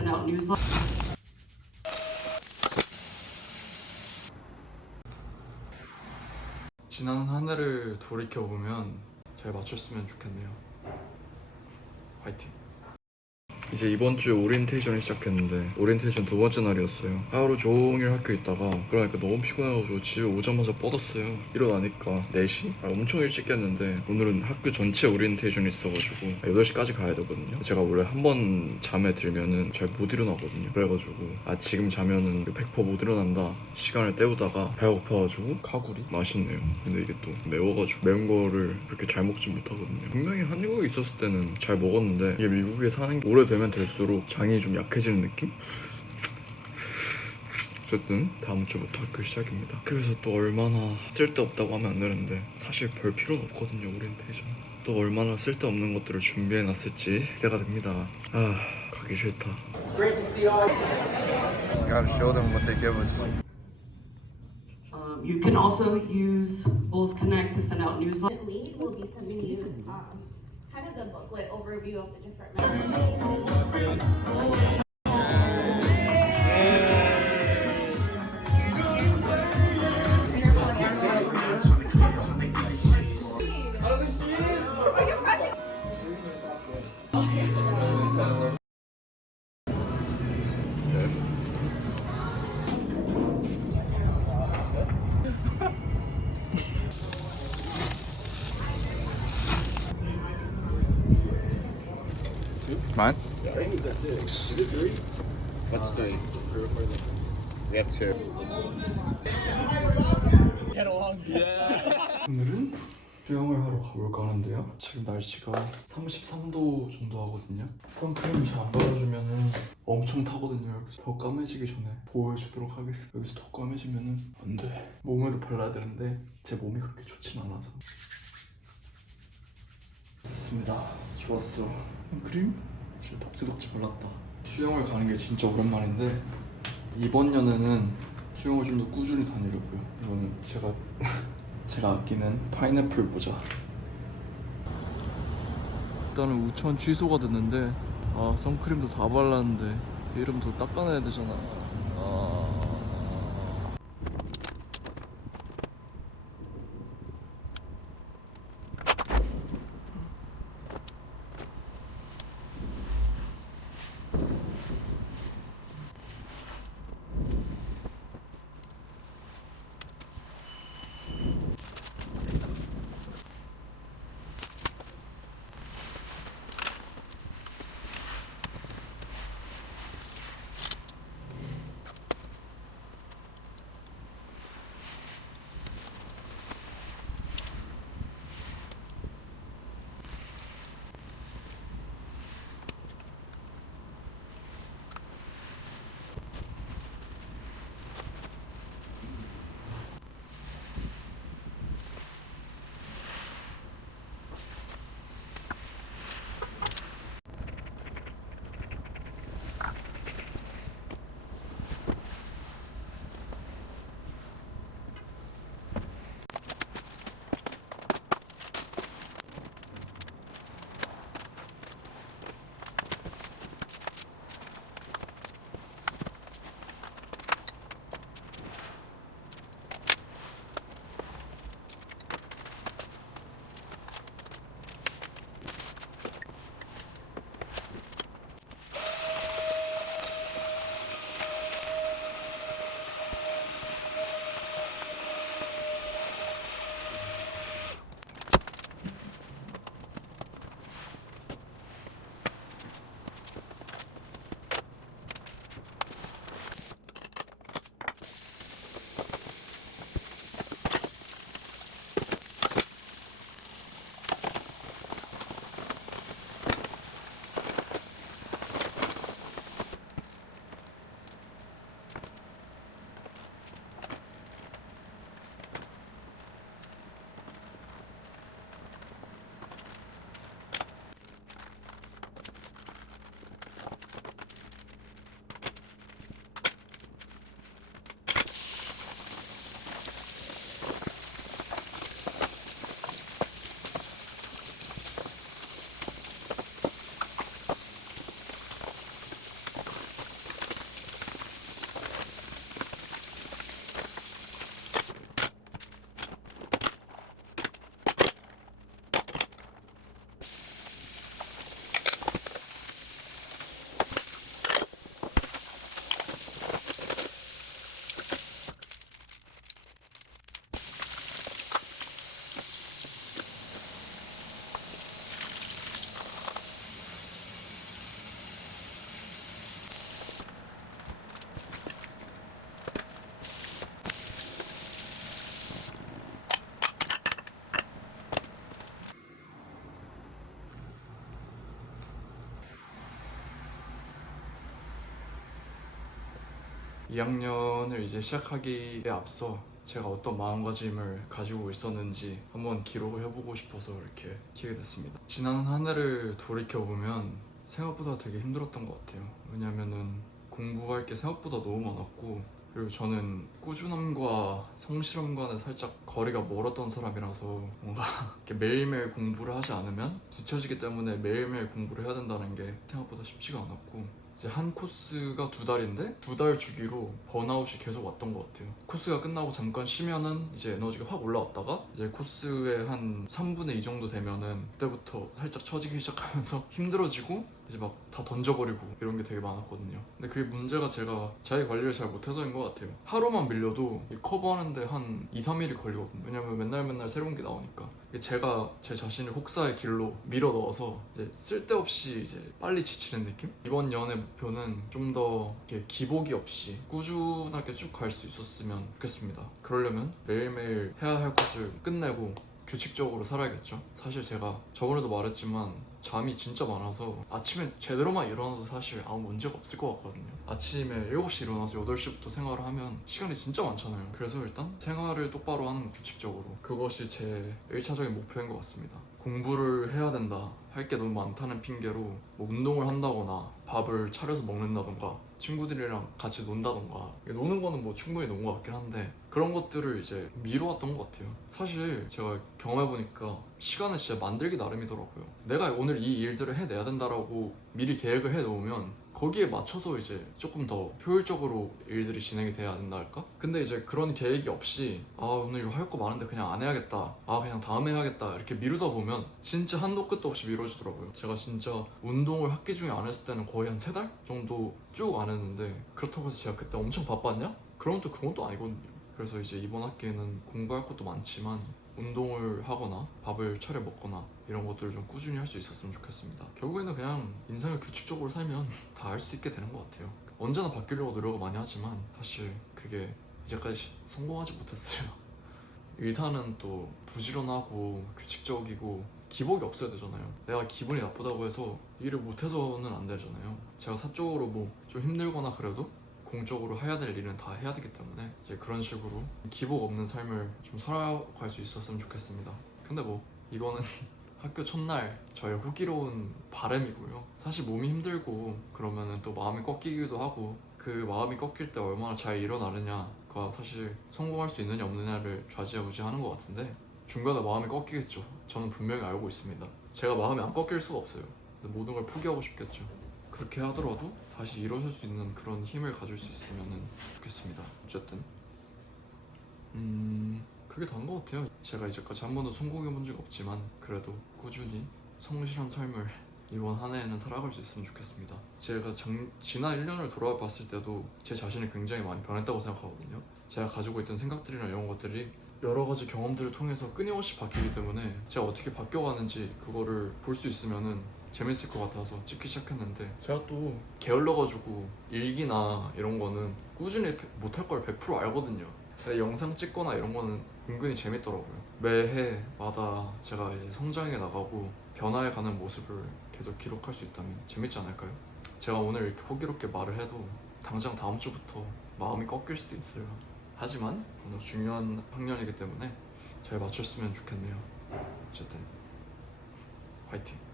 send out newsletters. 지난 한 해를 돌이켜보면 잘 맞췄으면 좋겠네요. 화이팅! 이제 이번 주에 오리엔테이션을 시작했는데 오리엔테이션 두 번째 날이었어요. 하루 종일 학교에 있다가 그러니까 너무 피곤해가지고 집에 오자마자 뻗었어요. 일어나니까 4시? 엄청 일찍 깼는데 오늘은 학교 전체 오리엔테이션이 있어가지고 8시까지 가야 되거든요. 제가 원래 한 번 잠에 들면은 잘 못 일어나거든요. 그래가지고 지금 자면은 100%못 일어난다 시간을 때우다가 배가 고파가지고 카구리 맛있네요. 근데 이게 또 매워가지고 매운 거를 그렇게 잘 먹진 못하거든요. 분명히 한국에 있었을 때는 잘 먹었는데 이게 미국에 사는 게 오래되면 될수록 장이 좀 약해지는 느낌? 어쨌든 다음 주부터 학교 시작입니다. 학교에서 또 얼마나 쓸데없다고 하면 안 되는데 사실 별 필요는 없거든요. 오리엔테이션 또 얼마나 쓸데없는 것들을 준비해놨을지 기대가 됩니다. 가기 싫다. Gotta show them what they give us. You can also use Bulls Connect to send out newsletters. We will be sending you kind of the booklet overview of the different methods. Mine? What's the? We have two. 오늘은 수영을 하러 가볼까 하는데요. 지금 날씨가 33도 정도 하거든요. 선크림 잘 안 발라주면은 엄청 타거든요. 여기서 더 까매지기 전에 보여주도록 하겠습니다. 여기서 더 까매지면은 안 돼. 몸에도 발라야 되는데 제 몸이 그렇게 좋진 않아서. 됐습니다. 좋았어. 선크림 진짜 덕지덕지 발랐다. 수영을 가는 게 진짜 오랜만인데 이번 년에는 수영을 좀 더 꾸준히 다니려고요. 이거는 제가 아끼는 파인애플 모자. 일단은 우천 취소가 됐는데 선크림도 다 발랐는데 이름도 닦아내야 되잖아. 2학년을 이제 시작하기에 앞서 제가 어떤 마음가짐을 가지고 있었는지 한번 기록을 해보고 싶어서 이렇게 키게 됐습니다. 지난 한 해를 돌이켜보면 생각보다 되게 힘들었던 것 같아요. 왜냐면은 공부할 게 생각보다 너무 많았고, 그리고 저는 꾸준함과 성실함과는 살짝 거리가 멀었던 사람이라서 뭔가 이렇게 매일매일 공부를 하지 않으면 뒤처지기 때문에 매일매일 공부를 해야 된다는 게 생각보다 쉽지가 않았고, 이제 한 코스가 2달인데 2달 주기로 번아웃이 계속 왔던 것 같아요. 코스가 끝나고 잠깐 쉬면은 이제 에너지가 확 올라왔다가 이제 코스의 한 3분의 2 정도 되면은 그때부터 살짝 처지기 시작하면서 힘들어지고 이제 막 다 던져버리고 이런 게 되게 많았거든요. 근데 그게 문제가 제가 자기 관리를 잘 못해서인 것 같아요. 하루만 밀려도 커버하는데 한 2, 3일이 걸리거든요. 왜냐면 맨날 새로운 게 나오니까. 제가 제 자신을 혹사의 길로 밀어 넣어서 이제 쓸데없이 이제 빨리 지치는 느낌? 이번 연의 목표는 좀 더 기복이 없이 꾸준하게 쭉 갈 수 있었으면 좋겠습니다. 그러려면 매일매일 해야 할 것을 끝내고 규칙적으로 살아야겠죠. 사실 제가 저번에도 말했지만 잠이 진짜 많아서 아침에 제대로만 일어나도 사실 아무 문제가 없을 것 같거든요. 아침에 7시 일어나서 8시부터 생활을 하면 시간이 진짜 많잖아요. 그래서 일단 생활을 똑바로 하는 거, 규칙적으로. 그것이 제 1차적인 목표인 것 같습니다. 공부를 해야 된다, 할 게 너무 많다는 핑계로 뭐 운동을 한다거나 밥을 차려서 먹는다던가 친구들이랑 같이 논다던가, 노는 거는 뭐 충분히 논 것 같긴 한데 그런 것들을 이제 미루었던 것 같아요. 사실 제가 경험해보니까 시간은 진짜 만들기 나름이더라고요. 내가 오늘 이 일들을 해내야 된다라고 미리 계획을 해놓으면 거기에 맞춰서 이제 조금 더 효율적으로 일들이 진행이 돼야 된다 할까? 근데 이제 그런 계획이 없이 오늘 이거 할 거 많은데 그냥 안 해야겠다, 그냥 다음에 해야겠다 이렇게 미루다 보면 진짜 한도 끝도 없이 미뤄지더라고요. 제가 진짜 운동을 학기 중에 안 했을 때는 거의 한 3달 정도 쭉 안 했는데, 그렇다고 해서 제가 그때 엄청 바빴냐? 그러면 또 그건 또 아니거든요. 그래서 이제 이번 학기에는 공부할 것도 많지만 운동을 하거나 밥을 차려 먹거나 이런 것들을 좀 꾸준히 할 수 있었으면 좋겠습니다. 결국에는 그냥 인생을 규칙적으로 살면 다 할 수 있게 되는 것 같아요. 언제나 바뀌려고 노력을 많이 하지만 사실 그게 이제까지 성공하지 못했어요. 의사는 또 부지런하고 규칙적이고 기복이 없어야 되잖아요. 내가 기분이 나쁘다고 해서 일을 못해서는 안 되잖아요. 제가 사적으로 뭐 좀 힘들거나 그래도 공적으로 해야 될 일은 다 해야 되기 때문에 이제 그런 식으로 기복 없는 삶을 좀 살아갈 수 있었으면 좋겠습니다. 근데 뭐 이거는 학교 첫날 저의 호기로운 바람이고요. 사실 몸이 힘들고 그러면은 또 마음이 꺾이기도 하고, 그 마음이 꺾일 때 얼마나 잘 일어나느냐가 사실 성공할 수 있느냐 없느냐를 좌지우지하는 것 같은데, 중간에 마음이 꺾이겠죠. 저는 분명히 알고 있습니다. 제가 마음이 안 꺾일 수가 없어요. 근데 모든 걸 포기하고 싶겠죠. 그렇게 하더라도 다시 일어설 수 있는 그런 힘을 가질 수 있으면 좋겠습니다. 어쨌든 그게 다인 것 같아요. 제가 이제까지 한 번도 성공해 본 적 없지만 그래도 꾸준히 성실한 삶을 이번 한 해에는 살아갈 수 있으면 좋겠습니다. 제가 지난 1년을 돌아봐 봤을 때도 제 자신이 굉장히 많이 변했다고 생각하거든요. 제가 가지고 있던 생각들이나 이런 것들이 여러 가지 경험들을 통해서 끊임없이 바뀌기 때문에 제가 어떻게 바뀌어가는지 그거를 볼 수 있으면은 재밌을 것 같아서 찍기 시작했는데, 제가 또 게을러가지고 일기나 이런 거는 꾸준히 못할 걸 100% 알거든요. 근데 영상 찍거나 이런 거는 은근히 재밌더라고요. 매해마다 제가 이제 성장해 나가고 변화해가는 모습을 계속 기록할 수 있다면 재밌지 않을까요? 제가 오늘 이렇게 호기롭게 말을 해도 당장 다음 주부터 마음이 꺾일 수도 있어요. 하지만 오늘 중요한 학년이기 때문에 잘 맞췄으면 좋겠네요. 어쨌든 화이팅!